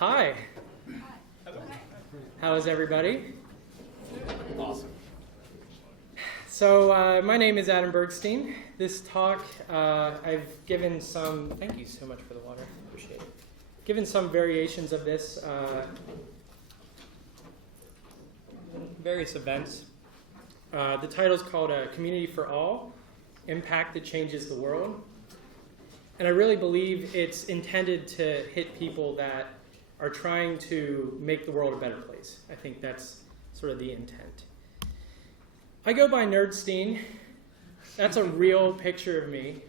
Hi. How is everybody? Awesome. So my name is Adam Bergstein. This talk, I've given some, thank you so much for the water, appreciate it. Given some variations of this, various events. The title is called Community for All, Impact That Changes the World. And I really believe it's intended to hit people that are trying to make the world a better place. I think that's sort of the intent. I go by Nerdstein. That's a real picture of me.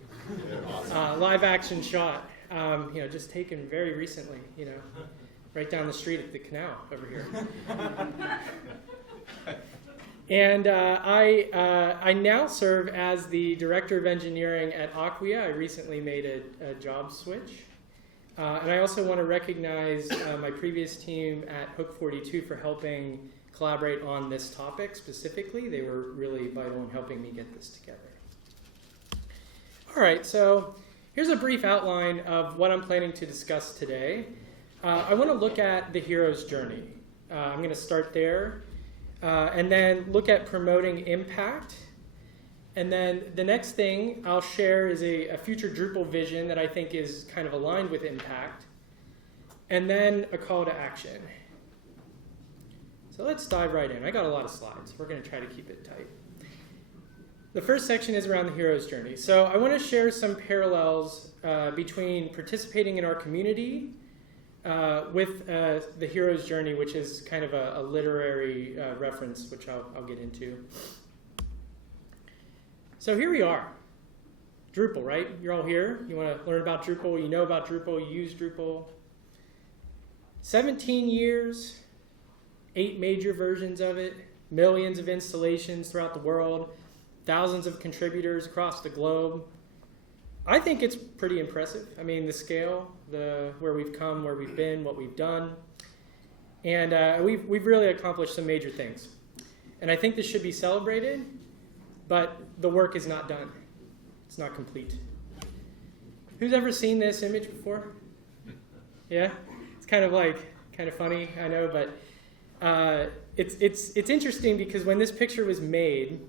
Live action shot. Just taken very recently, right down the street at the canal over here. And I now serve as the Director of Engineering at Acquia. I recently made a job switch. And I also want to recognize my previous team at Hook 42 for helping collaborate on this topic specifically. They were really vital in helping me get this together. All right, so here's a brief outline of what I'm planning to discuss today. I want to look at the hero's journey. I'm going to start there. And then look at promoting impact. And then the next thing I'll share is a future Drupal vision that I think is kind of aligned with impact. And then a call to action. So let's dive right in. I got a lot of slides. We're going to try to keep it tight. The first section is around the hero's journey. So I want to share some parallels between participating in our community with the hero's journey, which is kind of a literary reference, which I'll get into. So here we are. Drupal, right? You're all here. You want to learn about Drupal. You know about Drupal. You use Drupal. 17 years, 8 major versions of it, millions of installations throughout the world, thousands of contributors across the globe. I think it's pretty impressive. I mean, the scale, where we've come, where we've been, what we've done. And we've really accomplished some major things. And I think this should be celebrated, but the work is not done. It's not complete. Who's ever seen this image before? Yeah? It's kind of funny, I know, but it's interesting because when this picture was made,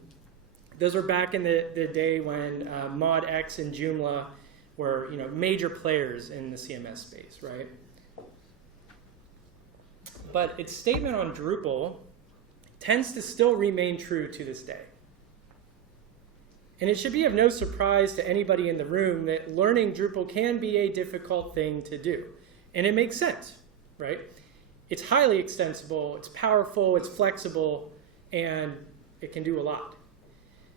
those were back in the day when ModX and Joomla were major players in the CMS space, right? But its statement on Drupal tends to still remain true to this day. And it should be of no surprise to anybody in the room that learning Drupal can be a difficult thing to do. And it makes sense, right? It's highly extensible, it's powerful, it's flexible, and it can do a lot.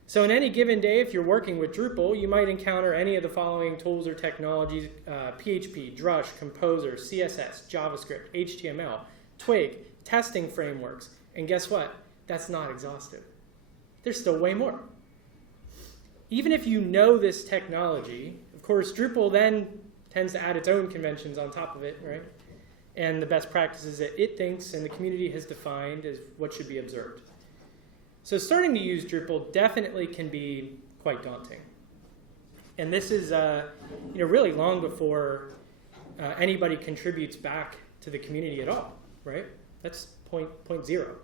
So in any given day, if you're working with Drupal, you might encounter any of the following tools or technologies: PHP, Drush, Composer, CSS, JavaScript, HTML, Twig, testing frameworks. And guess what? That's not exhaustive. There's still way more. Even if you know this technology, of course, Drupal then tends to add its own conventions on top of it, right? And the best practices that it thinks and the community has defined as what should be observed. So starting to use Drupal definitely can be quite daunting. And this is really long before anybody contributes back to the community at all, right? That's point zero.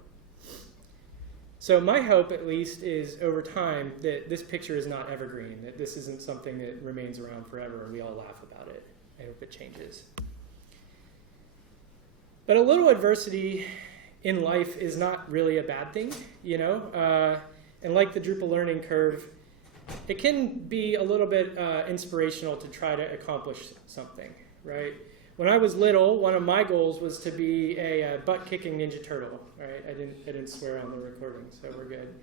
So my hope, at least, is over time that this picture is not evergreen, that this isn't something that remains around forever and we all laugh about it. I hope it changes. But a little adversity in life is not really a bad thing, and like the Drupal learning curve, it can be a little bit inspirational to try to accomplish something, right? When I was little, one of my goals was to be a butt-kicking Ninja Turtle, right? I didn't swear on the recording, so we're good.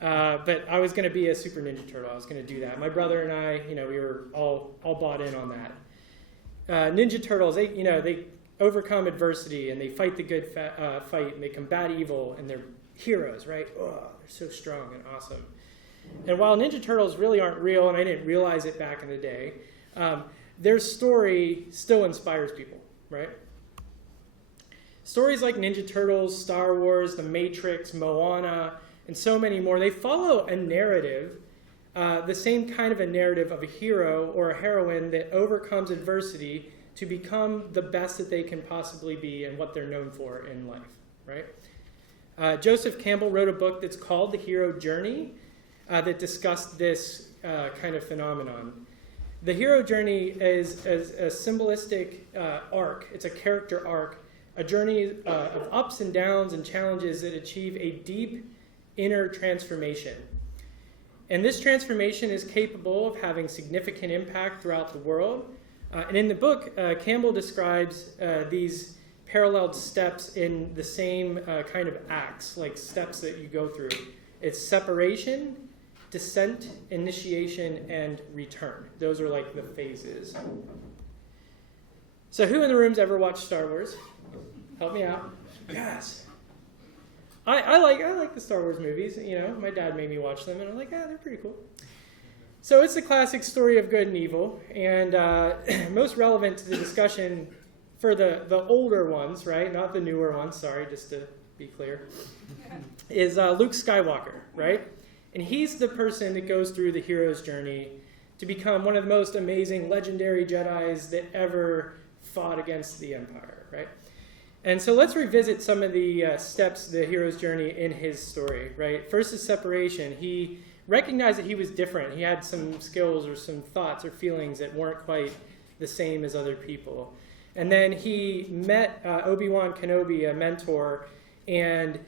But I was going to be a Super Ninja Turtle. I was going to do that. My brother and I, we were all bought in on that. Ninja Turtles, they overcome adversity and they fight the good fight and they combat evil and they're heroes, right? Oh, they're so strong and awesome. And while Ninja Turtles really aren't real, and I didn't realize it back in the day, their story still inspires people, right? Stories like Ninja Turtles, Star Wars, The Matrix, Moana, and so many more, they follow a narrative, the same kind of a narrative of a hero or a heroine that overcomes adversity to become the best that they can possibly be and what they're known for in life, right? Joseph Campbell wrote a book that's called The Hero Journey that discussed this kind of phenomenon. The hero journey is a symbolistic arc. It's a character arc, a journey of ups and downs and challenges that achieve a deep inner transformation. And this transformation is capable of having significant impact throughout the world. And in the book, Campbell describes these paralleled steps in the same kind of acts, like steps that you go through. It's separation, descent, initiation, and return. Those are like the phases. So who in the room's ever watched Star Wars? Help me out. Yes. I like the Star Wars movies. You know, my dad made me watch them, and I'm like, they're pretty cool. So it's the classic story of good and evil, and most relevant to the discussion for the older ones, right? Not the newer ones, sorry, just to be clear, is Luke Skywalker, right? And he's the person that goes through the hero's journey to become one of the most amazing, legendary Jedis that ever fought against the Empire, right? And so let's revisit some of the steps, the hero's journey in his story, right? First is separation. He recognized that he was different. He had some skills or some thoughts or feelings that weren't quite the same as other people. And then he met Obi-Wan Kenobi, a mentor, and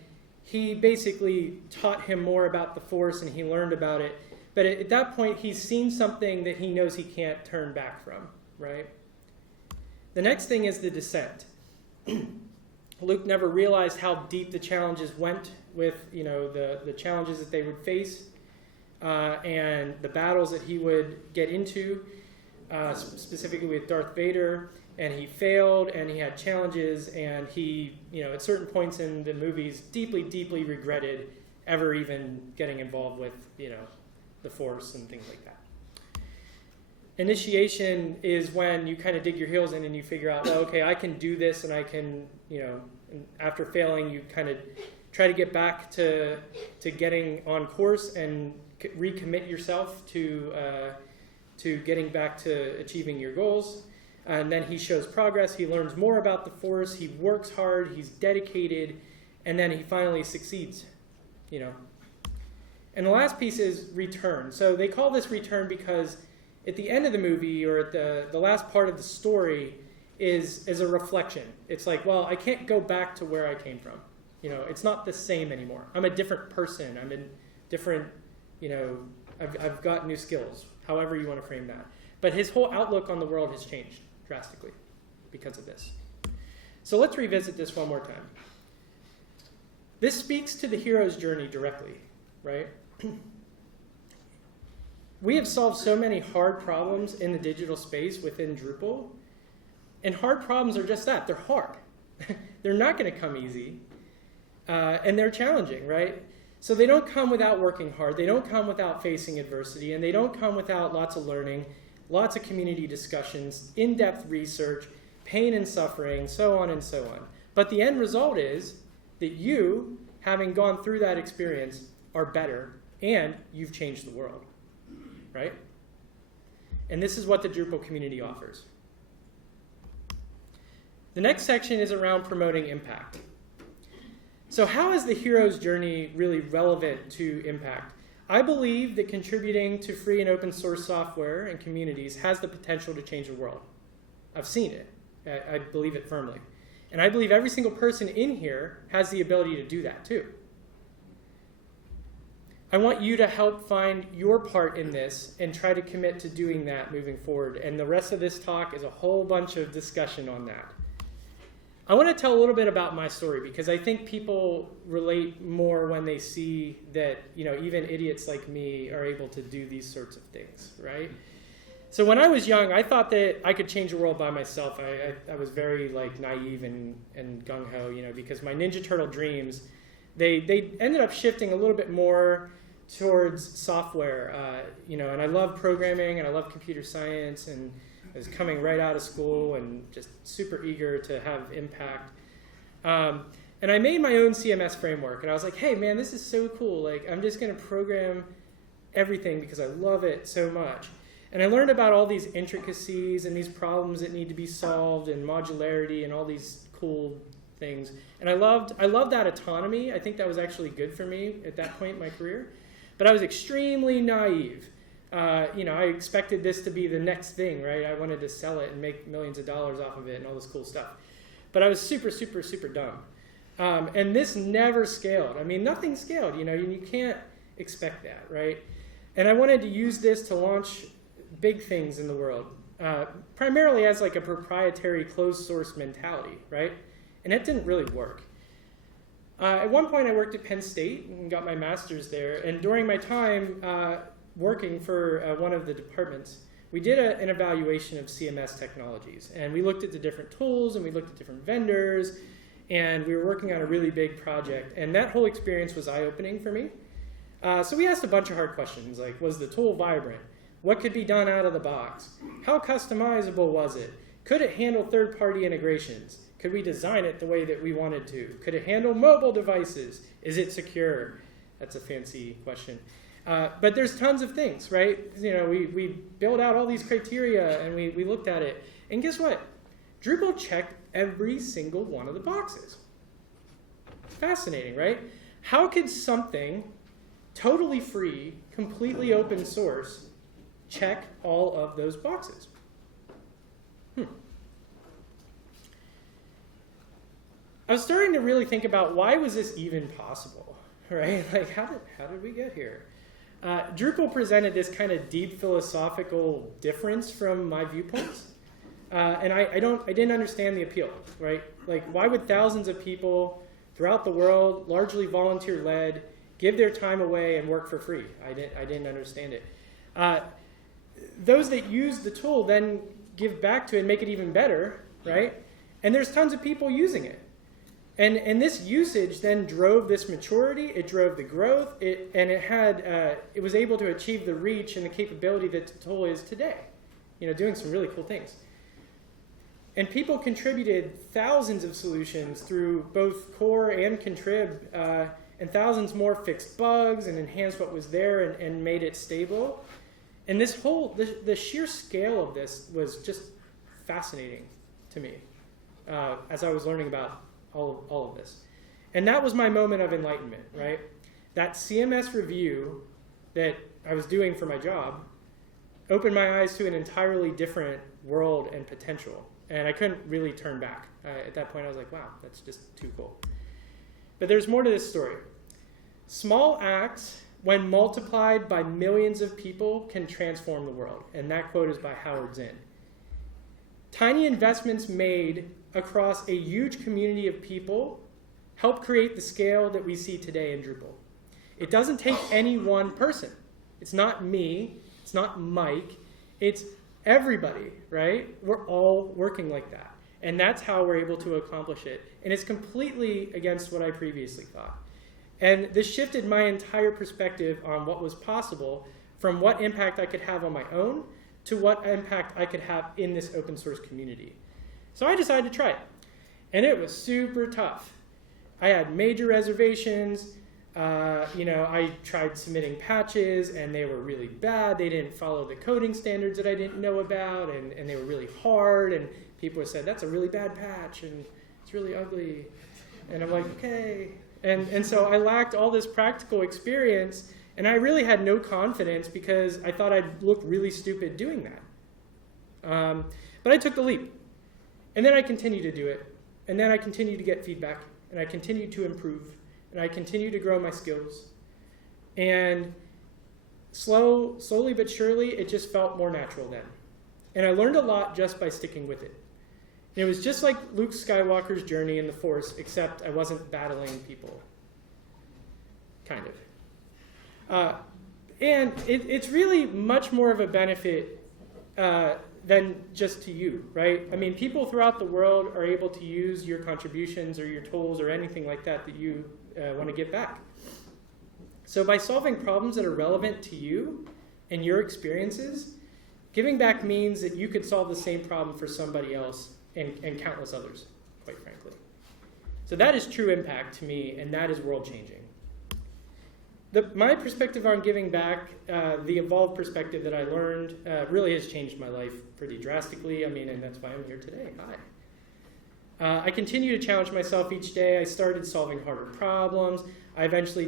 he basically taught him more about the Force, and he learned about it. But at that point, he's seen something that he knows he can't turn back from, right? The next thing is the descent. Luke never realized how deep the challenges went with, the challenges that they would face and the battles that he would get into, specifically with Darth Vader. And he failed, and he had challenges, and he, at certain points in the movies, deeply, deeply regretted ever even getting involved with, the Force and things like that. Initiation is when you kind of dig your heels in and you figure out, well, okay, I can do this, and I can, and after failing, you kind of try to get back to getting on course and recommit yourself to getting back to achieving your goals. And then he shows progress. He learns more about the Force. He works hard. He's dedicated. And then he finally succeeds, And the last piece is return. So they call this return because at the end of the movie, or at the last part of the story, is a reflection. It's like, well, I can't go back to where I came from. It's not the same anymore. I'm a different person. I'm in different, I've got new skills, however you want to frame that. But his whole outlook on the world has changed drastically because of this. So let's revisit this one more time. This speaks to the hero's journey directly, right? We have solved so many hard problems in the digital space within Drupal, and hard problems are just that. They're hard. They're not going to come easy, and they're challenging, right? So they don't come without working hard. They don't come without facing adversity, and they don't come without lots of learning, lots of community discussions, in-depth research, pain and suffering, so on and so on. But the end result is that you, having gone through that experience, are better, and you've changed the world, right? And this is what the Drupal community offers. The next section is around promoting impact. So how is the hero's journey really relevant to impact? I believe that contributing to free and open source software and communities has the potential to change the world. I've seen it. I believe it firmly. And I believe every single person in here has the ability to do that too. I want you to help find your part in this and try to commit to doing that moving forward. And the rest of this talk is a whole bunch of discussion on that. I want to tell a little bit about my story because I think people relate more when they see that, even idiots like me are able to do these sorts of things, right? So when I was young, I thought that I could change the world by myself. I was very naive and gung-ho, because my Ninja Turtle dreams, they ended up shifting a little bit more towards software, and I love programming and I love computer science, and I was coming right out of school and just super eager to have impact. And I made my own CMS framework, and I was like, hey, man, this is so cool. I'm just going to program everything because I love it so much. And I learned about all these intricacies and these problems that need to be solved and modularity and all these cool things. And I loved that autonomy. I think that was actually good for me at that point in my career. But I was extremely naive. I expected this to be the next thing, right? I wanted to sell it and make millions of dollars off of it and all this cool stuff. But I was super, super, super dumb. And this never scaled. I mean, nothing scaled. You can't expect that, right? And I wanted to use this to launch big things in the world, primarily as like a proprietary closed source mentality, right? And it didn't really work. At one point, I worked at Penn State and got my master's there. And during my time working for one of the departments, we did an evaluation of CMS technologies. And we looked at the different tools, and we looked at different vendors, and we were working on a really big project. And that whole experience was eye-opening for me. So we asked a bunch of hard questions, like, was the tool vibrant? What could be done out of the box? How customizable was it? Could it handle third-party integrations? Could we design it the way that we wanted to? Could it handle mobile devices? Is it secure? That's a fancy question. But there's tons of things, right? We built out all these criteria, and we looked at it. And guess what? Drupal checked every single one of the boxes. Fascinating, right? How could something totally free, completely open source, check all of those boxes? I was starting to really think about, why was this even possible, right? Like, how did we get here? Drupal presented this kind of deep philosophical difference from my viewpoints, and I didn't understand the appeal, right? Like, why would thousands of people throughout the world, largely volunteer-led, give their time away and work for free? I didn't understand it. Those that use the tool then give back to it and make it even better, right? And there's tons of people using it. And this usage then drove this maturity, it drove the growth, it was able to achieve the reach and the capability that the tool is today, doing some really cool things. And people contributed thousands of solutions through both core and contrib, and thousands more fixed bugs and enhanced what was there and made it stable. And the sheer scale of this was just fascinating to me as I was learning about all of this. And that was my moment of enlightenment, right? That CMS review that I was doing for my job opened my eyes to an entirely different world and potential. And I couldn't really turn back. At that point, I was like, wow, that's just too cool. But there's more to this story. Small acts, when multiplied by millions of people, can transform the world. And that quote is by Howard Zinn. Tiny investments made across a huge community of people help create the scale that we see today in Drupal. It doesn't take any one person. It's not me. It's not Mike. It's everybody, right? We're all working like that. And that's how we're able to accomplish it. And it's completely against what I previously thought. And this shifted my entire perspective on what was possible, from what impact I could have on my own to what impact I could have in this open source community. So I decided to try it. And it was super tough. I had major reservations. I tried submitting patches, and they were really bad. They didn't follow the coding standards that I didn't know about, and they were really hard. And people said, that's a really bad patch, and it's really ugly. And I'm like, okay. And so I lacked all this practical experience, and I really had no confidence because I thought I'd look really stupid doing that. But I took the leap. And then I continued to do it. And then I continued to get feedback. And I continued to improve. And I continued to grow my skills. And slowly but surely, it just felt more natural then. And I learned a lot just by sticking with it. And it was just like Luke Skywalker's journey in the Force, except I wasn't battling people. Kind of. And it's really much more of a benefit than just to you, right? I mean, people throughout the world are able to use your contributions or your tools or anything like that that you want to give back. So by solving problems that are relevant to you and your experiences, giving back means that you could solve the same problem for somebody else and countless others, quite frankly. So that is true impact to me, and that is world-changing. My perspective on giving back, the evolved perspective that I learned, really has changed my life pretty drastically. I mean, and that's why I'm here today. Hi. I continue to challenge myself each day. I started solving harder problems. I eventually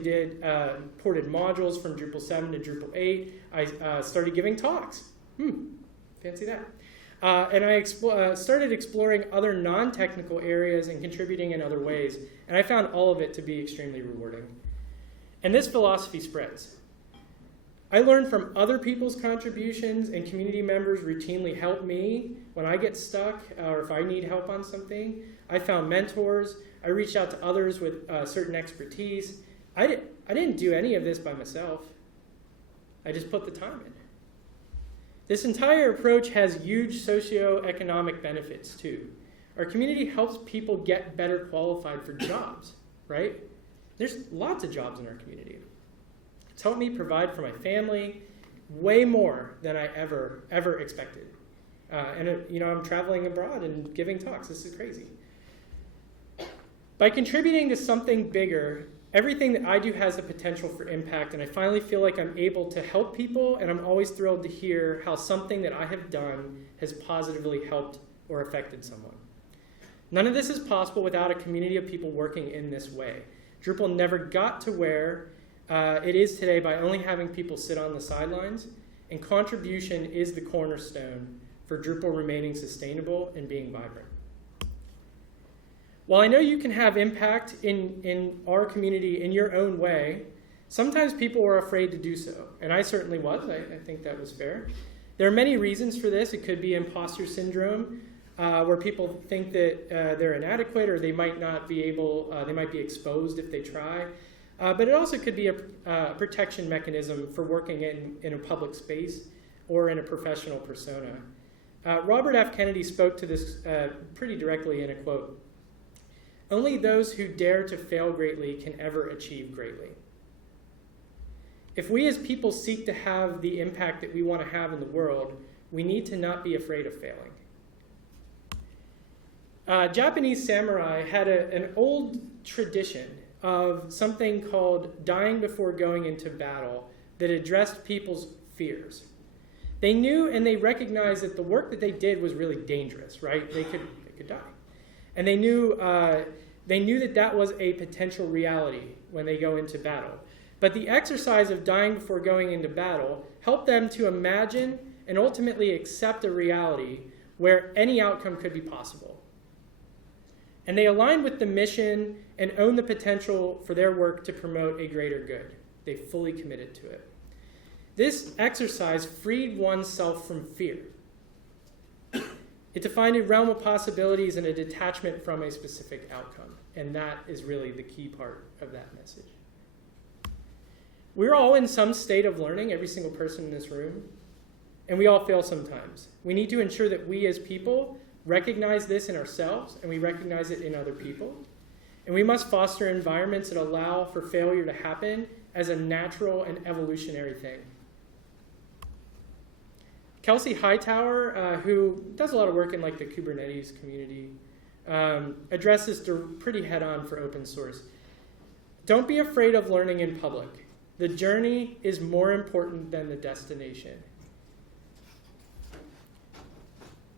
ported modules from Drupal 7 to Drupal 8. I started giving talks. Fancy that. And I started exploring other non-technical areas and contributing in other ways. And I found all of it to be extremely rewarding. And this philosophy spreads. I learn from other people's contributions, and community members routinely help me when I get stuck or if I need help on something. I found mentors. I reached out to others with certain expertise. I didn't do any of this by myself. I just put the time in. This entire approach has huge socioeconomic benefits too. Our community helps people get better qualified for jobs, right? There's lots of jobs in our community. It's helped me provide for my family way more than I ever expected. I'm traveling abroad and giving talks. This is crazy. By contributing to something bigger, everything that I do has the potential for impact, and I finally feel like I'm able to help people, and I'm always thrilled to hear how something that I have done has positively helped or affected someone. None of this is possible without a community of people working in this way. Drupal never got to where it is today by only having people sit on the sidelines, and contribution is the cornerstone for Drupal remaining sustainable and being vibrant. While I know you can have impact in our community in your own way, sometimes people are afraid to do so, and I certainly was. I think that was fair. There are many reasons for this. It could be imposter syndrome, where people think that they're inadequate or they might not be able, they might be exposed if they try. But it also could be a protection mechanism for working in a public space or in a professional persona. Robert F. Kennedy spoke to this pretty directly in a quote. "Only those who dare to fail greatly can ever achieve greatly." If we as people seek to have the impact that we want to have in the world, we need to not be afraid of failing. Japanese samurai had an old tradition of something called dying before going into battle that addressed people's fears. They knew and they recognized that the work that they did was really dangerous, right? They could die. And they knew that was a potential reality when they go into battle. But the exercise of dying before going into battle helped them to imagine and ultimately accept a reality where any outcome could be possible. And they aligned with the mission and owned the potential for their work to promote a greater good. They fully committed to it. This exercise freed oneself from fear. It defined a realm of possibilities and a detachment from a specific outcome. And that is really the key part of that message. We're all in some state of learning, every single person in this room, and we all fail sometimes. We need to ensure that we as people recognize this in ourselves and we recognize it in other people. And we must foster environments that allow for failure to happen as a natural and evolutionary thing. Kelsey Hightower, who does a lot of work in like the Kubernetes community, addresses pretty head-on for open source. Don't be afraid of learning in public. The journey is more important than the destination.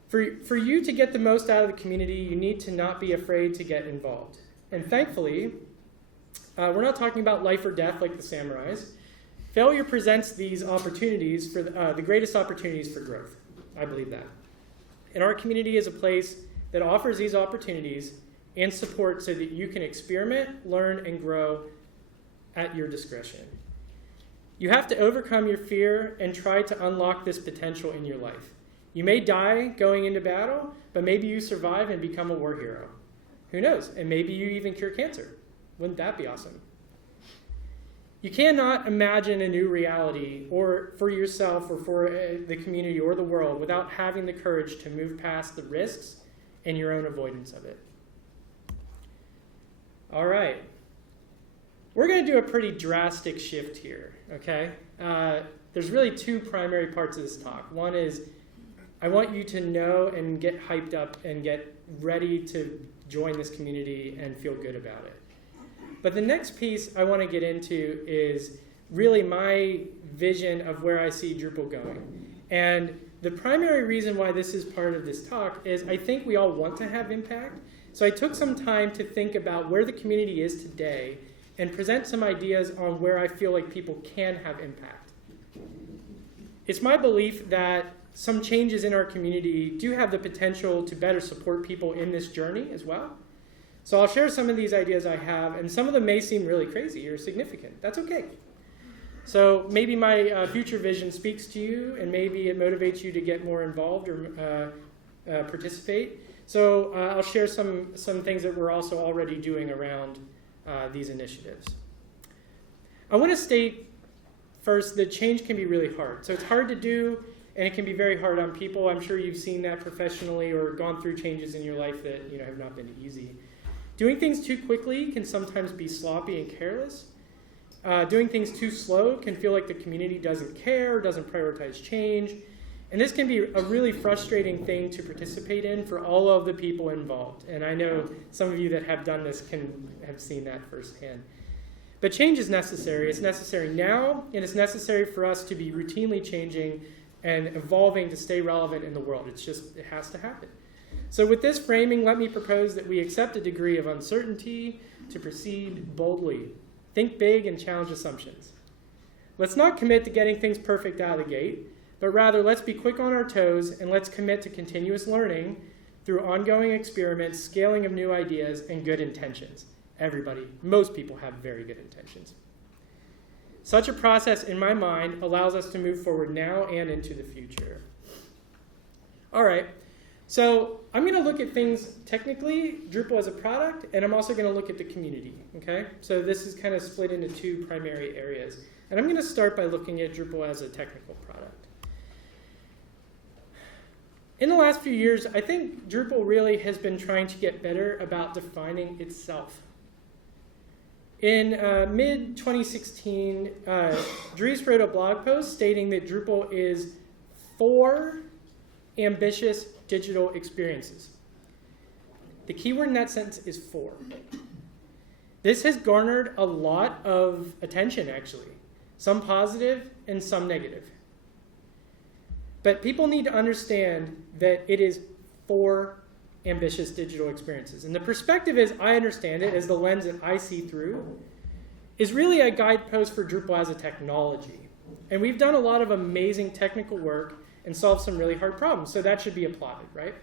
For you to get the most out of the community, you need to not be afraid to get involved. And thankfully, we're not talking about life or death like the samurais. Failure presents these opportunities for the greatest opportunities for growth. I believe that. And our community is a place that offers these opportunities and support so that you can experiment, learn, and grow at your discretion. You have to overcome your fear and try to unlock this potential in your life. You may die going into battle, but maybe you survive and become a war hero. Who knows? And maybe you even cure cancer. Wouldn't that be awesome? You cannot imagine a new reality or for yourself or for the community or the world without having the courage to move past the risks and your own avoidance of it. All right. We're going to do a pretty drastic shift here, okay? There's really two primary parts of this talk. One is I want you to know and get hyped up and get ready to join this community and feel good about it. But the next piece I want to get into is really my vision of where I see Drupal going. And the primary reason why this is part of this talk is I think we all want to have impact. So I took some time to think about where the community is today and present some ideas on where I feel like people can have impact. It's my belief that some changes in our community do have the potential to better support people in this journey as well. So I'll share some of these ideas I have, and some of them may seem really crazy or significant. That's okay. So maybe my future vision speaks to you, and maybe it motivates you to get more involved or participate. So I'll share some things that we're also already doing around these initiatives. I want to state first that change can be really hard. So it's hard to do, and it can be very hard on people. I'm sure you've seen that professionally or gone through changes in your life that have not been easy. Doing things too quickly can sometimes be sloppy and careless. Doing things too slow can feel like the community doesn't care, doesn't prioritize change. And this can be a really frustrating thing to participate in for all of the people involved. And I know some of you that have done this have seen that firsthand. But change is necessary. It's necessary now, and it's necessary for us to be routinely changing and evolving to stay relevant in the world. It has to happen. So with this framing, let me propose that we accept a degree of uncertainty to proceed boldly. Think big and challenge assumptions. Let's not commit to getting things perfect out of the gate, but rather let's be quick on our toes and let's commit to continuous learning through ongoing experiments, scaling of new ideas, and good intentions. Most people have very good intentions. Such a process, in my mind, allows us to move forward now and into the future. All right. So I'm going to look at things technically, Drupal as a product, and I'm also going to look at the community, okay? So this is kind of split into two primary areas. And I'm going to start by looking at Drupal as a technical product. In the last few years, I think Drupal really has been trying to get better about defining itself. In mid-2016, Dries wrote a blog post stating that Drupal is for ambitious digital experiences. The keyword in that sentence is for. This has garnered a lot of attention, actually. Some positive and some negative. But people need to understand that it is for ambitious digital experiences. And the perspective, as I understand it, as the lens that I see through, is really a guidepost for Drupal as a technology. And we've done a lot of amazing technical work and solved some really hard problems, so that should be applauded, right?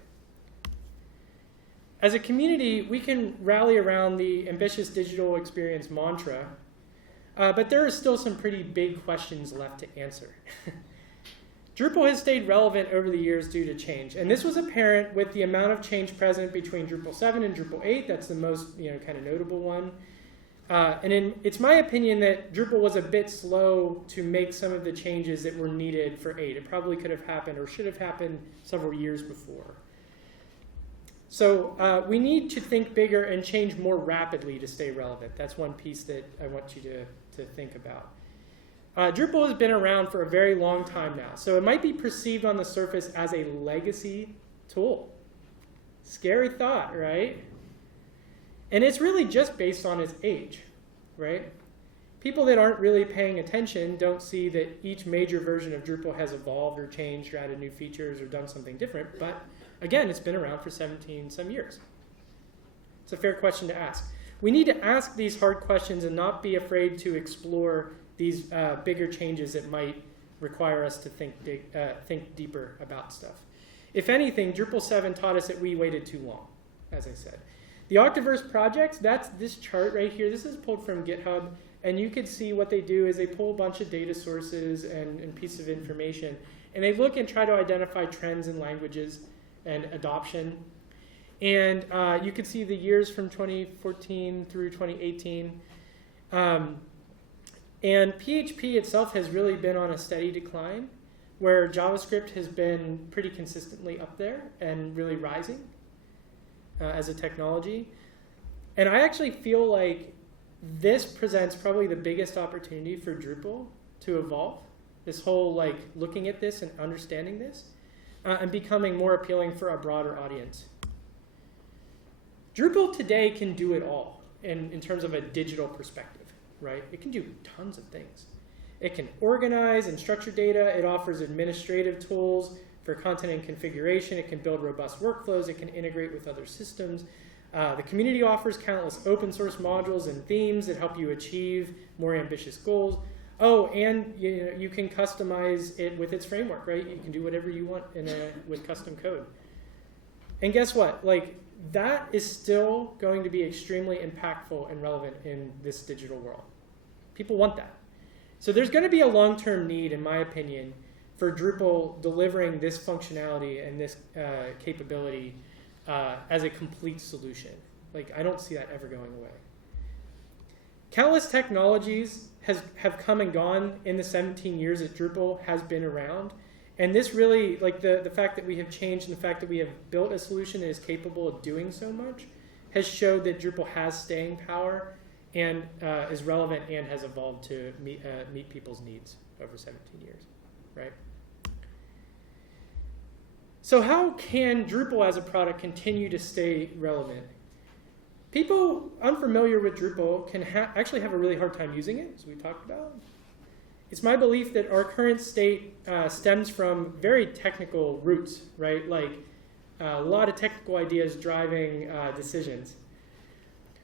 As a community, we can rally around the ambitious digital experience mantra, but there are still some pretty big questions left to answer. Drupal has stayed relevant over the years due to change, and this was apparent with the amount of change present between Drupal 7 and Drupal 8. That's the most kind of notable one. It's my opinion that Drupal was a bit slow to make some of the changes that were needed for 8. It probably could have happened or should have happened several years before. So we need to think bigger and change more rapidly to stay relevant. That's one piece that I want you to think about. Drupal has been around for a very long time now, so it might be perceived on the surface as a legacy tool. Scary thought, right? And it's really just based on its age, right? People that aren't really paying attention don't see that each major version of Drupal has evolved or changed or added new features or done something different, but again, it's been around for 17 some years. It's a fair question to ask. We need to ask these hard questions and not be afraid to explore these bigger changes that might require us to think deeper about stuff. If anything, Drupal 7 taught us that we waited too long, as I said. The Octaverse projects, that's this chart right here. This is pulled from GitHub, and you can see what they do is they pull a bunch of data sources and pieces of information, and they look and try to identify trends in languages and adoption. And you can see the years from 2014 through 2018. And PHP itself has really been on a steady decline, where JavaScript has been pretty consistently up there and really rising as a technology. And I actually feel like this presents probably the biggest opportunity for Drupal to evolve, this whole looking at this and understanding this, and becoming more appealing for a broader audience. Drupal today can do it all in terms of a digital perspective, right? It can do tons of things. It can organize and structure data. It offers administrative tools for content and configuration. It can build robust workflows. It can integrate with other systems. The community offers countless open source modules and themes that help you achieve more ambitious goals. Oh, and you can customize it with its framework, right? You can do whatever you want with custom code. And guess what? Like, that is still going to be extremely impactful and relevant in this digital world. People want that. So there's going to be a long-term need, in my opinion, for Drupal delivering this functionality and this capability as a complete solution. Like, I don't see that ever going away. Countless technologies have come and gone in the 17 years that Drupal has been around. And this really, like the fact that we have changed and the fact that we have built a solution that is capable of doing so much has showed that Drupal has staying power and is relevant and has evolved to meet people's needs over 17 years, right? So how can Drupal as a product continue to stay relevant? People unfamiliar with Drupal can actually have a really hard time using it, as we talked about. It's my belief that our current state stems from very technical roots, right? Like a lot of technical ideas driving decisions.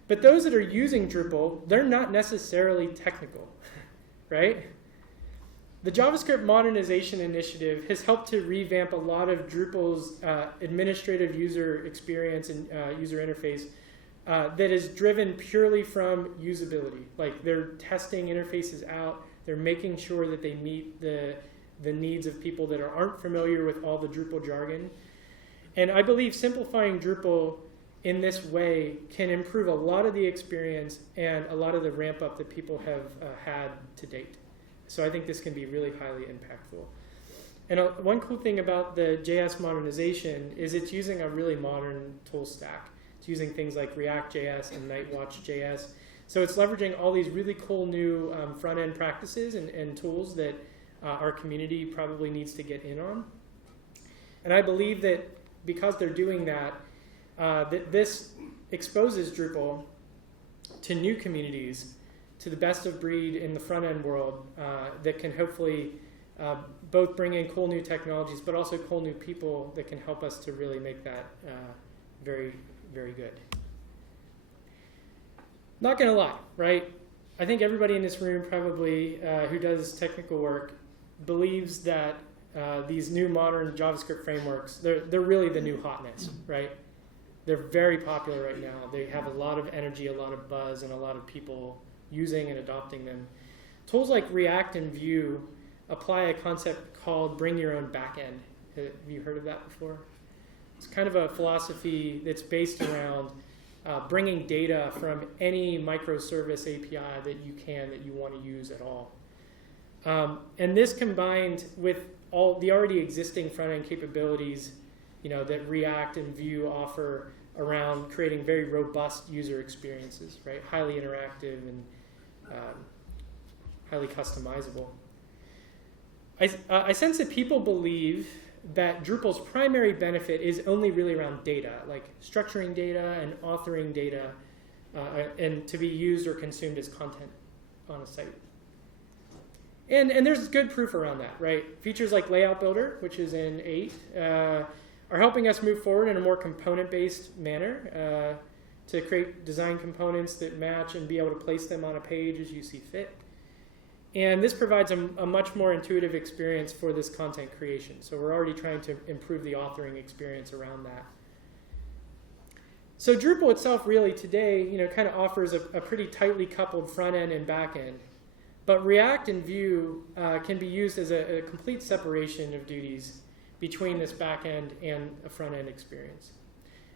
But those that are using Drupal, they're not necessarily technical, right? The JavaScript Modernization Initiative has helped to revamp a lot of Drupal's administrative user experience and user interface that is driven purely from usability. Like, they're testing interfaces out. They're making sure that they meet the needs of people that aren't familiar with all the Drupal jargon. And I believe simplifying Drupal in this way can improve a lot of the experience and a lot of the ramp up that people have had to date. So I think this can be really highly impactful. And one cool thing about the JS modernization is it's using a really modern tool stack. It's using things like React.js and Nightwatch.js. So it's leveraging all these really cool new front-end practices and tools that our community probably needs to get in on. And I believe that because they're doing that, that this exposes Drupal to new communities, to the best of breed in the front-end world that can hopefully both bring in cool new technologies, but also cool new people that can help us to really make that very, very good. Not going to lie, right? I think everybody in this room probably who does technical work believes that these new modern JavaScript frameworks, they're really the new hotness, right? They're very popular right now. They have a lot of energy, a lot of buzz, and a lot of people using and adopting them. Tools like React and Vue apply a concept called bring your own backend. Have you heard of that before? It's kind of a philosophy that's based around bringing data from any microservice API that you want to use at all. And this combined with all the already existing front-end capabilities, that React and Vue offer around creating very robust user experiences, right? Highly interactive and highly customizable. I sense that people believe that Drupal's primary benefit is only really around data, like structuring data and authoring data, and to be used or consumed as content on a site. And there's good proof around that, right? Features like Layout Builder, which is in 8, are helping us move forward in a more component-based manner to create design components that match and be able to place them on a page as you see fit. And this provides a much more intuitive experience for this content creation. So we're already trying to improve the authoring experience around that. So Drupal itself really today, kind of offers a pretty tightly coupled front end and back end. But React and Vue can be used as a complete separation of duties between this back end and a front end experience.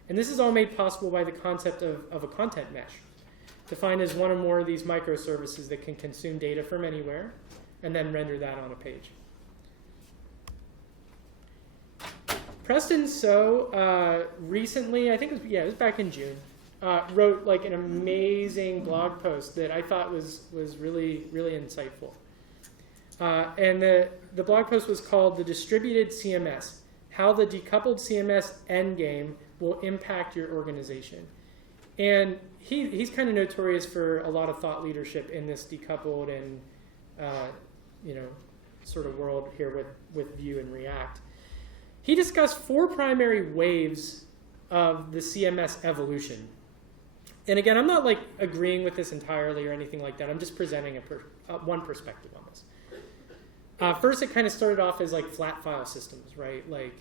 And this is all made possible by the concept of a content mesh, defined as one or more of these microservices that can consume data from anywhere and then render that on a page. Preston So recently, I think it was back in June, wrote like an amazing blog post that I thought was really, really insightful. And the blog post was called The Distributed CMS, How the Decoupled CMS Endgame Will Impact Your Organization. And he's kind of notorious for a lot of thought leadership in this decoupled and sort of world here with Vue and React. He discussed 4 primary waves of the CMS evolution. And again, I'm not like agreeing with this entirely or anything like that. I'm just presenting one perspective on this. First, it kind of started off as like flat file systems, right? Like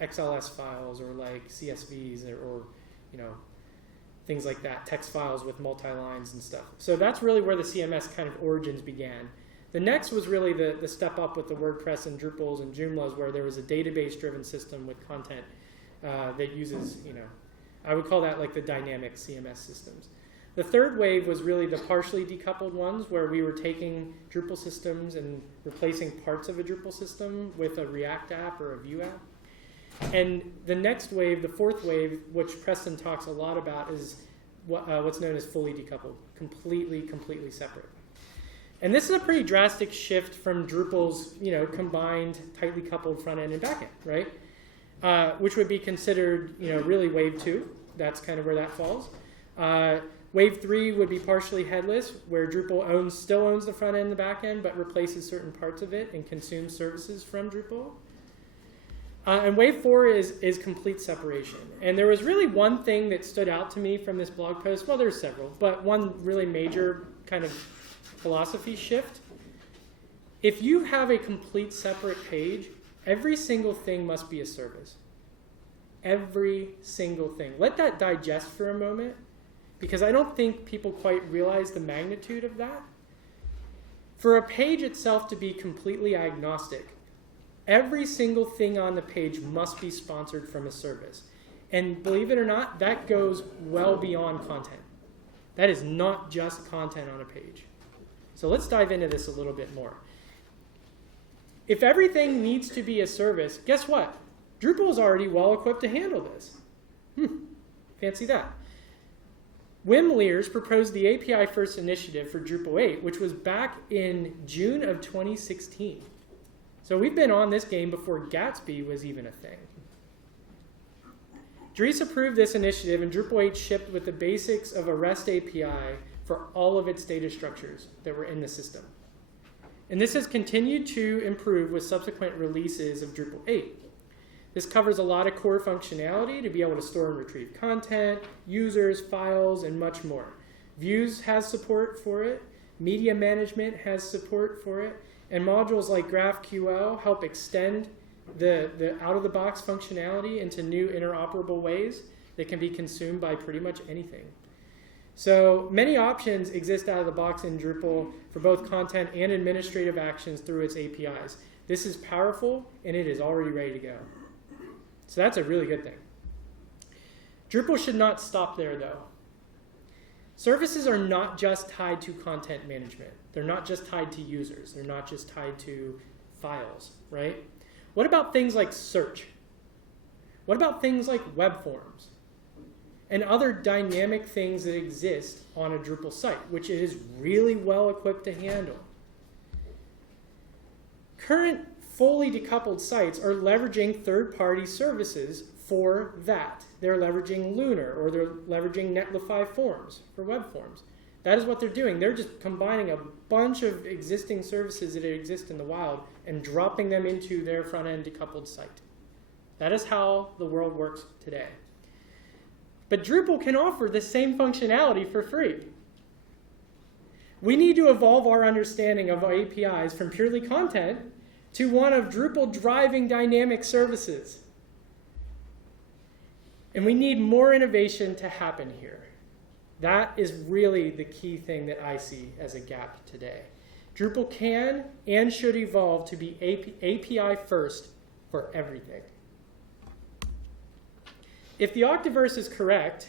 XLS files or like CSVs or things like that, text files with multi-lines and stuff. So that's really where the CMS kind of origins began. The next was really the step up with the WordPress and Drupals and Joomlas, where there was a database-driven system with content that uses, I would call that like the dynamic CMS systems. The third wave was really the partially decoupled ones, where we were taking Drupal systems and replacing parts of a Drupal system with a React app or a Vue app. And the next wave, the fourth wave, which Preston talks a lot about, is what's known as fully decoupled, completely separate. And this is a pretty drastic shift from Drupal's, combined, tightly coupled front end and back end, right? Which would be considered, really wave 2. That's kind of where that falls. Wave 3 would be partially headless, where Drupal still owns the front end and the back end, but replaces certain parts of it and consumes services from Drupal. And wave 4 is complete separation. And there was really one thing that stood out to me from this blog post. Well, there's several, but one really major kind of philosophy shift. If you have a complete separate page, every single thing must be a service. Every single thing. Let that digest for a moment, because I don't think people quite realize the magnitude of that. For a page itself to be completely agnostic, every single thing on the page must be sponsored from a service. And believe it or not, that goes well beyond content. That is not just content on a page. So let's dive into this a little bit more. If everything needs to be a service, guess what? Drupal is already well equipped to handle this. Fancy that. Wim Leers proposed the API First initiative for Drupal 8, which was back in June of 2016. So we've been on this game before Gatsby was even a thing. Dries approved this initiative, and Drupal 8 shipped with the basics of a REST API for all of its data structures that were in the system. And this has continued to improve with subsequent releases of Drupal 8. This covers a lot of core functionality to be able to store and retrieve content, users, files, and much more. Views has support for it. Media management has support for it. And modules like GraphQL help extend the out-of-the-box functionality into new interoperable ways that can be consumed by pretty much anything. So many options exist out of the box in Drupal for both content and administrative actions through its APIs. This is powerful, and it is already ready to go. So that's a really good thing. Drupal should not stop there, though. Services are not just tied to content management. They're not just tied to users. They're not just tied to files, right? What about things like search? What about things like web forms? And other dynamic things that exist on a Drupal site, which it is really well equipped to handle. Current fully decoupled sites are leveraging third-party services for that. They're leveraging Lunar, or they're leveraging Netlify forms for web forms. That is what they're doing. They're just combining a bunch of existing services that exist in the wild and dropping them into their front-end decoupled site. That is how the world works today. But Drupal can offer the same functionality for free. We need to evolve our understanding of APIs from purely content to one of Drupal driving dynamic services. And we need more innovation to happen here. That is really the key thing that I see as a gap today. Drupal can and should evolve to be API first for everything. If the Octaverse is correct,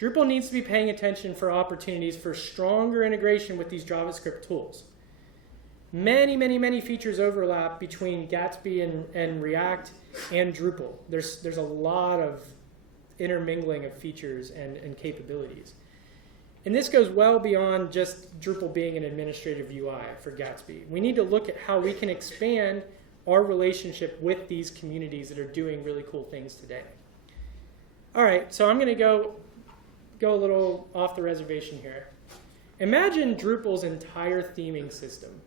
Drupal needs to be paying attention for opportunities for stronger integration with these JavaScript tools. Many features overlap between Gatsby and React and Drupal. There's a lot of intermingling of features and capabilities. And this goes well beyond just Drupal being an administrative UI for Gatsby. We need to look at how we can expand our relationship with these communities that are doing really cool things today. All right, so I'm going to go a little off the reservation here. Imagine Drupal's entire theming system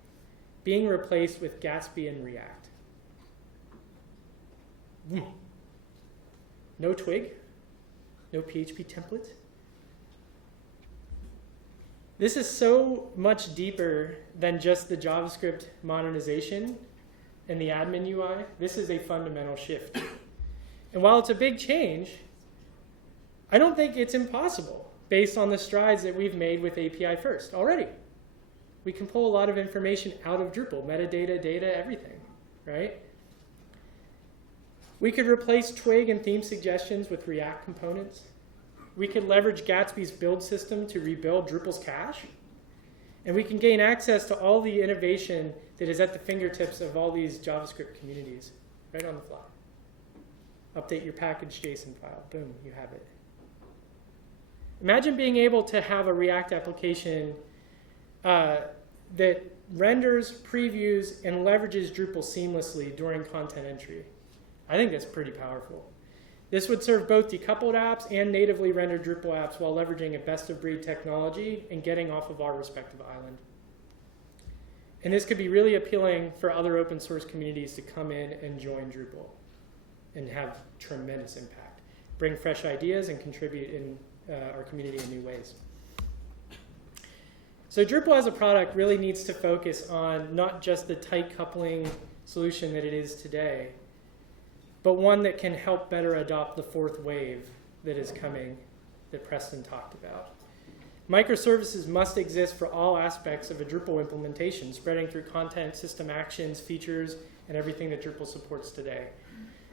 being replaced with Gatsby and React. No Twig, no PHP template. This is so much deeper than just the JavaScript modernization and the admin UI. This is a fundamental shift. And while it's a big change, I don't think it's impossible based on the strides that we've made with API first already. We can pull a lot of information out of Drupal, metadata, data, everything, right? We could replace Twig and theme suggestions with React components. We could leverage Gatsby's build system to rebuild Drupal's cache. And we can gain access to all the innovation that is at the fingertips of all these JavaScript communities, right on the fly. Update your package.json file. Boom, you have it. Imagine being able to have a React application that renders, previews, and leverages Drupal seamlessly during content entry. I think that's pretty powerful. This would serve both decoupled apps and natively rendered Drupal apps while leveraging a best-of-breed technology and getting off of our respective island. And this could be really appealing for other open source communities to come in and join Drupal and have tremendous impact, bring fresh ideas, and contribute in our community in new ways. So Drupal as a product really needs to focus on not just the tight coupling solution that it is today, but one that can help better adopt the fourth wave that is coming that Preston talked about. Microservices must exist for all aspects of a Drupal implementation, spreading through content, system actions, features, and everything that Drupal supports today.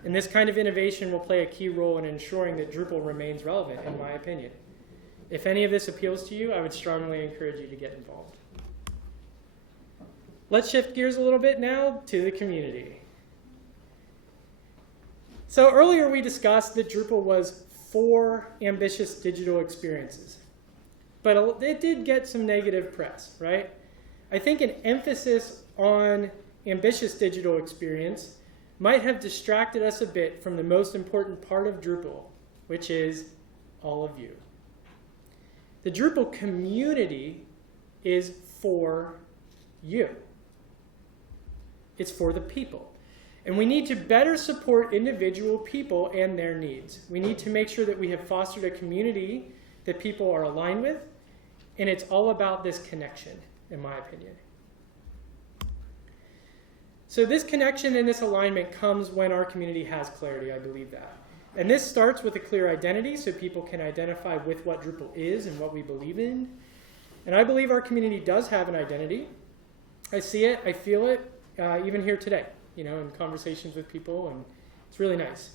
And this kind of innovation will play a key role in ensuring that Drupal remains relevant, in my opinion. If any of this appeals to you, I would strongly encourage you to get involved. Let's shift gears a little bit now to the community. So earlier we discussed that Drupal was for ambitious digital experiences, but it did get some negative press, right? I think an emphasis on ambitious digital experience might have distracted us a bit from the most important part of Drupal, which is all of you. The Drupal community is for you. It's for the people. And we need to better support individual people and their needs. We need to make sure that we have fostered a community that people are aligned with, and it's all about this connection, in my opinion. So this connection and this alignment comes when our community has clarity, I believe that. And this starts with a clear identity so people can identify with what Drupal is and what we believe in. And I believe our community does have an identity. I see it, I feel it, even here today, in conversations with people, and it's really nice.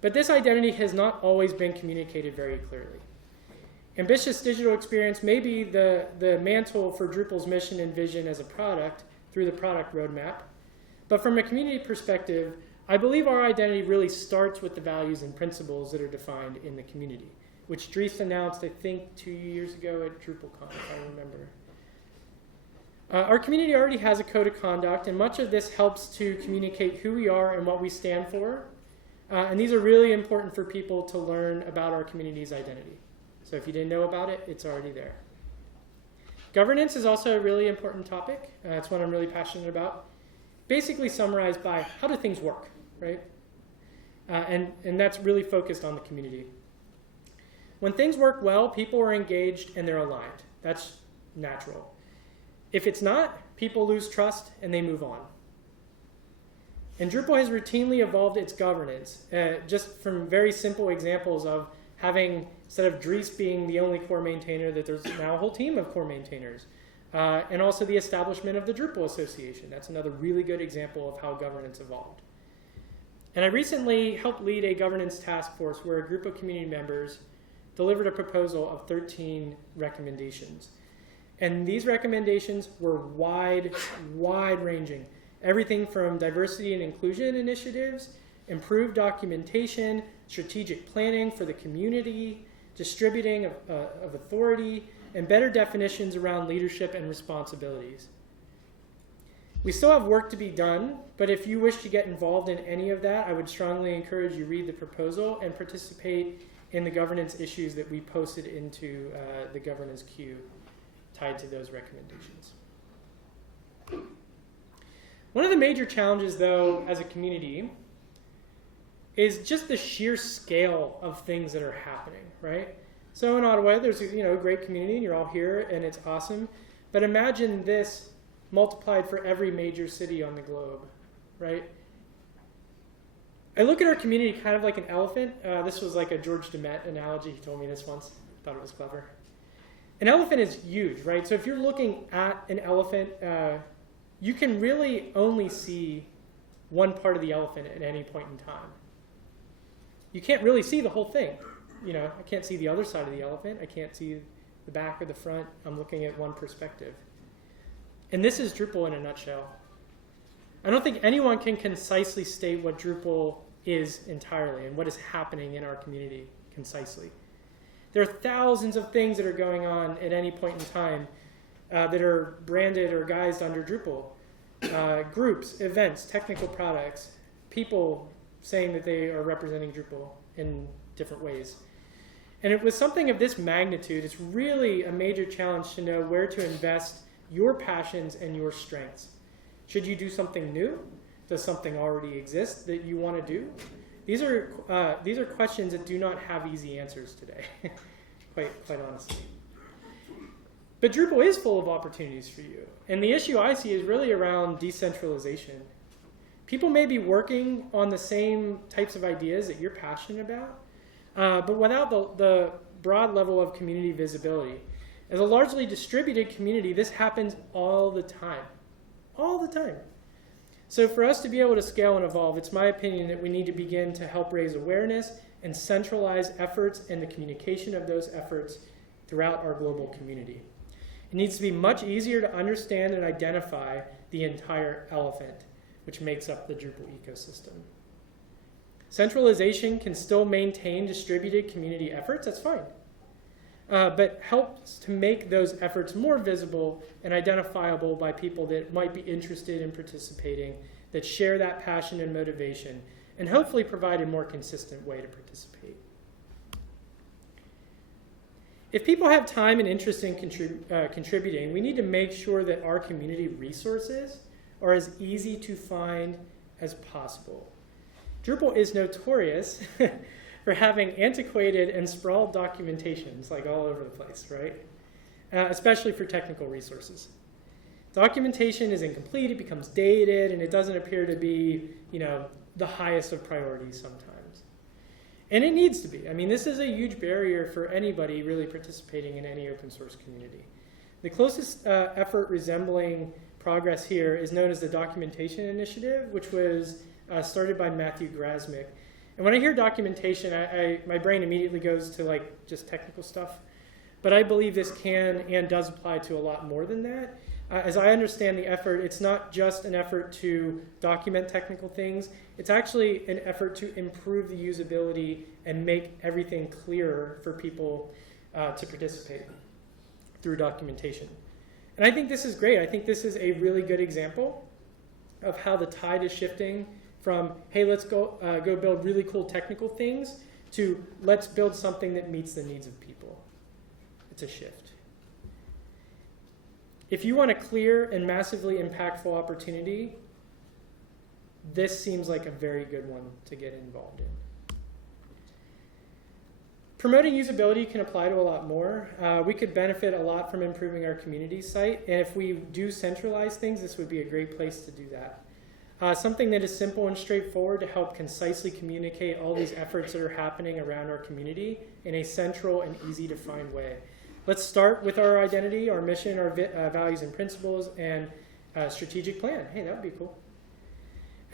But this identity has not always been communicated very clearly. Ambitious digital experience may be the mantle for Drupal's mission and vision as a product through the product roadmap. But from a community perspective, I believe our identity really starts with the values and principles that are defined in the community, which Dries announced, I think, 2 years ago at DrupalCamp, if I remember. Our community already has a code of conduct, and much of this helps to communicate who we are and what we stand for. And these are really important for people to learn about our community's identity. So if you didn't know about it, it's already there. Governance is also a really important topic. It's one I'm really passionate about. Basically summarized by how do things work, right? And that's really focused on the community. When things work well, people are engaged and they're aligned. That's natural. If it's not, people lose trust and they move on. And Drupal has routinely evolved its governance, just from very simple examples of having, instead of Dries being the only core maintainer, that there's now a whole team of core maintainers. And also the establishment of the Drupal Association. That's another really good example of how governance evolved. And I recently helped lead a governance task force where a group of community members delivered a proposal of 13 recommendations. And these recommendations were wide-ranging. Everything from diversity and inclusion initiatives, improved documentation, strategic planning for the community, distributing of authority, and better definitions around leadership and responsibilities. We still have work to be done, but if you wish to get involved in any of that, I would strongly encourage you read the proposal and participate in the governance issues that we posted into the governance queue tied to those recommendations. One of the major challenges, though, as a community is just the sheer scale of things that are happening, right? So in Ottawa, there's a great community, and you're all here, and it's awesome. But imagine this multiplied for every major city on the globe, right? I look at our community kind of like an elephant. This was like a George Demet analogy. He told me this once. Thought it was clever. An elephant is huge, right? So if you're looking at an elephant, you can really only see one part of the elephant at any point in time. You can't really see the whole thing. I can't see the other side of the elephant. I can't see the back or the front. I'm looking at one perspective. And this is Drupal in a nutshell. I don't think anyone can concisely state what Drupal is entirely and what is happening in our community concisely. There are thousands of things that are going on at any point in time that are branded or guised under Drupal. Groups, events, technical products, people saying that they are representing Drupal in different ways. And with something of this magnitude, it's really a major challenge to know where to invest your passions and your strengths. Should you do something new? Does something already exist that you want to do? These are questions that do not have easy answers today, quite honestly. But Drupal is full of opportunities for you. And the issue I see is really around decentralization. People may be working on the same types of ideas that you're passionate about, but without the broad level of community visibility. As a largely distributed community, this happens all the time. All the time. So for us to be able to scale and evolve, it's my opinion that we need to begin to help raise awareness and centralize efforts and the communication of those efforts throughout our global community. It needs to be much easier to understand and identify the entire elephant, which makes up the Drupal ecosystem. Centralization can still maintain distributed community efforts, that's fine. But helps to make those efforts more visible and identifiable by people that might be interested in participating, that share that passion and motivation, and hopefully provide a more consistent way to participate. If people have time and interest in contributing, we need to make sure that our community resources are as easy to find as possible. Drupal is notorious for having antiquated and sprawled documentations like all over the place, right? Especially for technical resources. Documentation is incomplete, it becomes dated, and it doesn't appear to be, the highest of priorities sometimes. And it needs to be. I mean, this is a huge barrier for anybody really participating in any open source community. The closest effort resembling progress here is known as the Documentation Initiative, which was started by Matthew Grasmick. And when I hear documentation, my brain immediately goes to just technical stuff. But I believe this can and does apply to a lot more than that. As I understand the effort, it's not just an effort to document technical things. It's actually an effort to improve the usability and make everything clearer for people to participate through documentation. And I think this is great. I think this is a really good example of how the tide is shifting from, hey, let's go build really cool technical things, to let's build something that meets the needs of people. It's a shift. If you want a clear and massively impactful opportunity, this seems like a very good one to get involved in. Promoting usability can apply to a lot more. We could benefit a lot from improving our community site, and if we do centralize things, this would be a great place to do that. Something that is simple and straightforward to help concisely communicate all these efforts that are happening around our community in a central and easy to find way. Let's start with our identity, our mission, our values and principles, and strategic plan. Hey, that would be cool.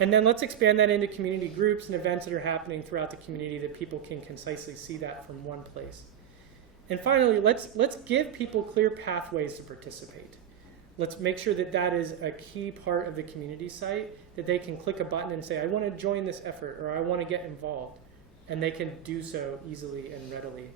And then let's expand that into community groups and events that are happening throughout the community that people can concisely see that from one place. And finally, let's give people clear pathways to participate. Let's make sure that that is a key part of the community site, that they can click a button and say, I want to join this effort, or I want to get involved. And they can do so easily and readily.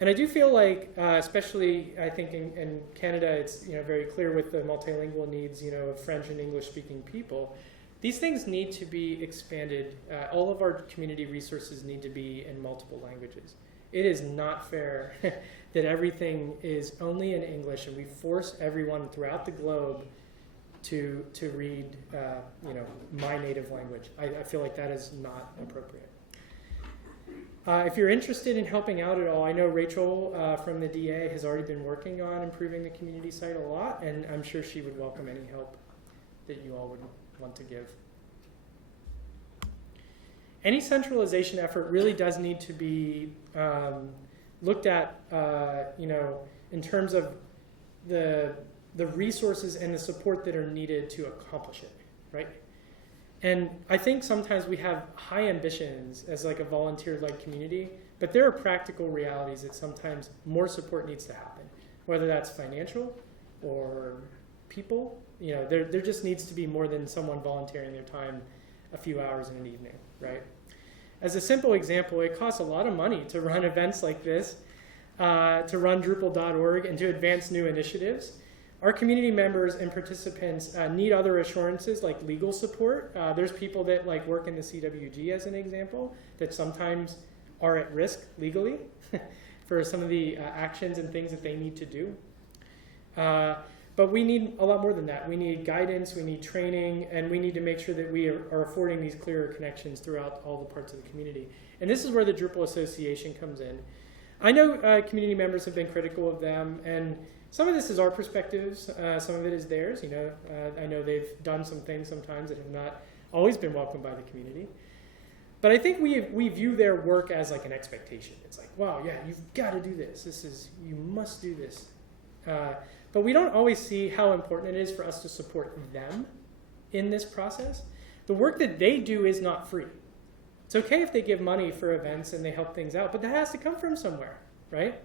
And I do feel like, especially I think in Canada, it's very clear with the multilingual needs of French and English speaking people. These things need to be expanded. All of our community resources need to be in multiple languages. It is not fair that everything is only in English and we force everyone throughout the globe to read my native language. I feel like that is not appropriate. If you're interested in helping out at all, I know Rachel from the DA has already been working on improving the community site a lot, and I'm sure she would welcome any help that you all would want to give. Any centralization effort really does need to be looked at, in terms of the resources and the support that are needed to accomplish it, right? And I think sometimes we have high ambitions as like a volunteer-led community, but there are practical realities that sometimes more support needs to happen, whether that's financial or people. There just needs to be more than someone volunteering their time a few hours in an evening, right? As a simple example, it costs a lot of money to run events like this, to run Drupal.org, and to advance new initiatives. Our community members and participants need other assurances like legal support. There's people that work in the CWG, as an example, that sometimes are at risk legally for some of the actions and things that they need to do. But we need a lot more than that. We need guidance, we need training, and we need to make sure that we are affording these clearer connections throughout all the parts of the community. And this is where the Drupal Association comes in. I know community members have been critical of them, and some of this is our perspectives, some of it is theirs. I know they've done some things sometimes that have not always been welcomed by the community. But I think we view their work as like an expectation. It's like, wow, yeah, you've got to do this. You must do this. But we don't always see how important it is for us to support them in this process. The work that they do is not free. It's okay if they give money for events and they help things out, but that has to come from somewhere, right?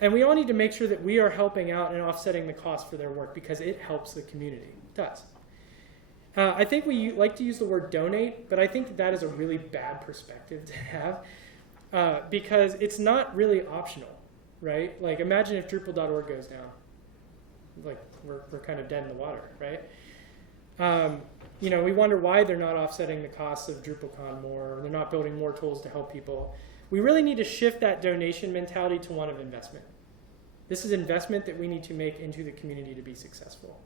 And we all need to make sure that we are helping out and offsetting the cost for their work because it helps the community. It does. I think we like to use the word donate, but I think that is a really bad perspective to have because it's not really optional, right? Like imagine if Drupal.org goes down. Like we're kind of dead in the water, right? We wonder why they're not offsetting the costs of DrupalCon more, or they're not building more tools to help people. We really need to shift that donation mentality to one of investment. This is investment that we need to make into the community to be successful.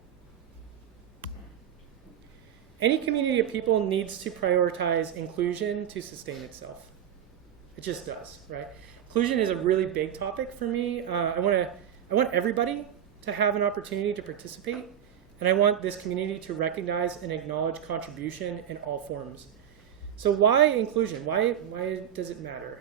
Any community of people needs to prioritize inclusion to sustain itself. It just does, right? Inclusion is a really big topic for me. I want everybody to have an opportunity to participate, and I want this community to recognize and acknowledge contribution in all forms. So why inclusion? Why does it matter?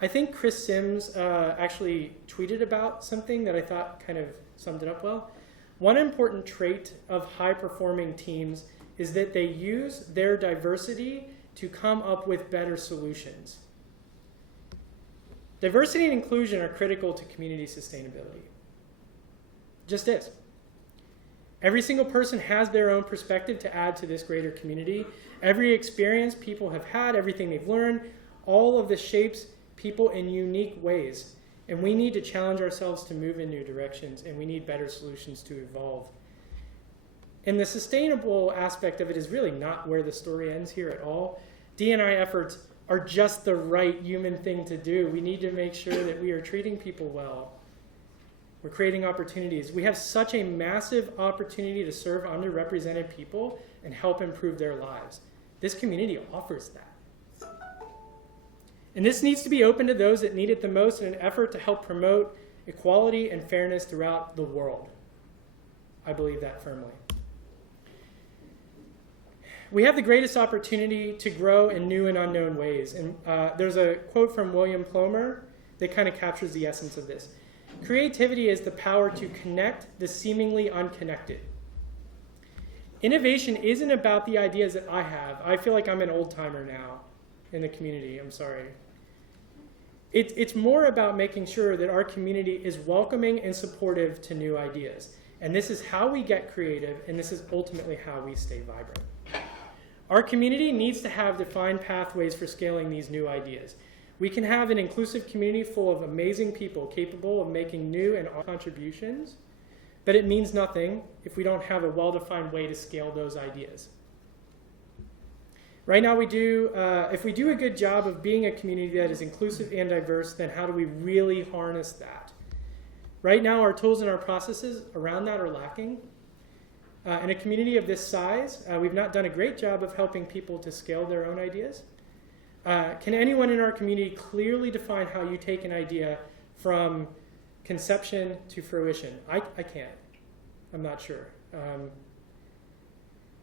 I think Chris Sims actually tweeted about something that I thought kind of summed it up well. One important trait of high-performing teams is that they use their diversity to come up with better solutions. Diversity and inclusion are critical to community sustainability. Just is. Every single person has their own perspective to add to this greater community. Every experience people have had, everything they've learned, all of this shapes people in unique ways. And we need to challenge ourselves to move in new directions, and we need better solutions to evolve. And the sustainable aspect of it is really not where the story ends here at all. D&I efforts are just the right human thing to do. We need to make sure that we are treating people well. We're creating opportunities. We have such a massive opportunity to serve underrepresented people and help improve their lives. This community offers that. And this needs to be open to those that need it the most in an effort to help promote equality and fairness throughout the world. I believe that firmly. We have the greatest opportunity to grow in new and unknown ways. And there's a quote from William Plomer that kind of captures the essence of this. Creativity is the power to connect the seemingly unconnected. Innovation isn't about the ideas that I have. I feel like I'm an old-timer now in the community. I'm sorry. It's more about making sure that our community is welcoming and supportive to new ideas. And this is how we get creative, and this is ultimately how we stay vibrant. Our community needs to have defined pathways for scaling these new ideas. We can have an inclusive community full of amazing people capable of making new and contributions, but it means nothing if we don't have a well-defined way to scale those ideas. Right now if we do a good job of being a community that is inclusive and diverse, then how do we really harness that? Right now our tools and our processes around that are lacking. In a community of this size, we've not done a great job of helping people to scale their own ideas. Can anyone in our community clearly define how you take an idea from conception to fruition? I can't. I'm not sure.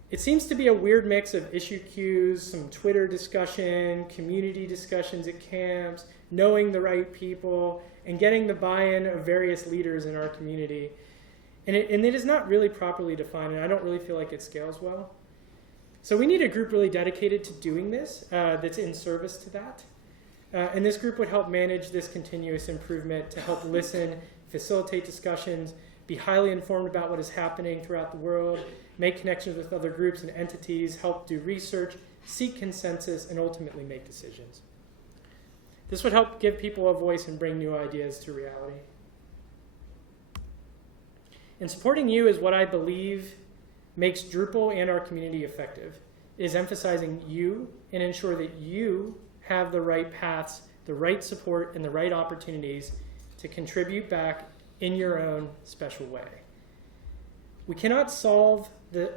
It seems to be a weird mix of issue queues, some Twitter discussion, community discussions at camps, knowing the right people, and getting the buy-in of various leaders in our community. And it is not really properly defined, and I don't really feel like it scales well. So we need a group really dedicated to doing this, that's in service to that. And this group would help manage this continuous improvement to help listen, facilitate discussions, be highly informed about what is happening throughout the world, make connections with other groups and entities, help do research, seek consensus, and ultimately make decisions. This would help give people a voice and bring new ideas to reality. And supporting you is what I believe makes Drupal and our community effective. It is emphasizing you and ensure that you have the right paths, the right support, and the right opportunities to contribute back in your own special way. We cannot solve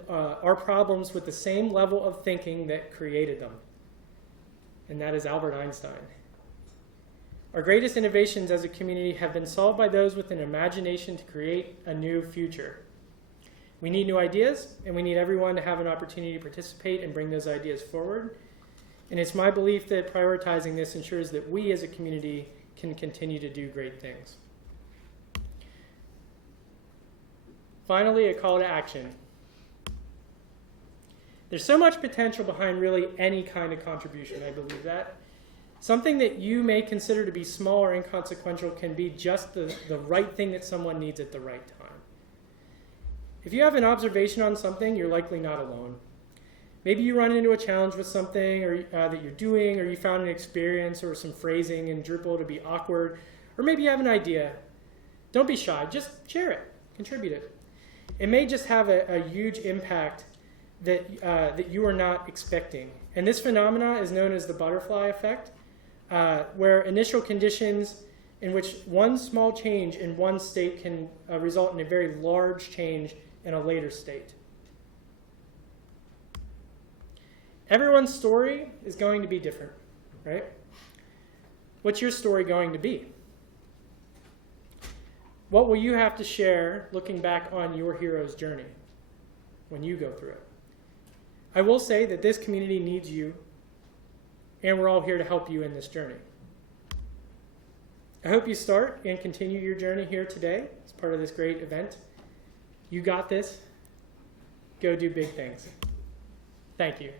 our problems with the same level of thinking that created them, and that is Albert Einstein. Our greatest innovations as a community have been solved by those with an imagination to create a new future. We need new ideas, and we need everyone to have an opportunity to participate and bring those ideas forward. And it's my belief that prioritizing this ensures that we as a community can continue to do great things. Finally, a call to action. There's so much potential behind really any kind of contribution, I believe that. Something that you may consider to be small or inconsequential can be just the right thing that someone needs at the right time. If you have an observation on something, you're likely not alone. Maybe you run into a challenge with something that you're doing, or you found an experience or some phrasing in Drupal to be awkward, or maybe you have an idea. Don't be shy, just share it, contribute it. It may just have a huge impact that you are not expecting. And this phenomena is known as the butterfly effect, where initial conditions in which one small change in one state can result in a very large change in a later state. Everyone's story is going to be different, right? What's your story going to be? What will you have to share looking back on your hero's journey when you go through it? I will say that this community needs you, and we're all here to help you in this journey. I hope you start and continue your journey here today as part of this great event. You got this. Go do big things. Thank you.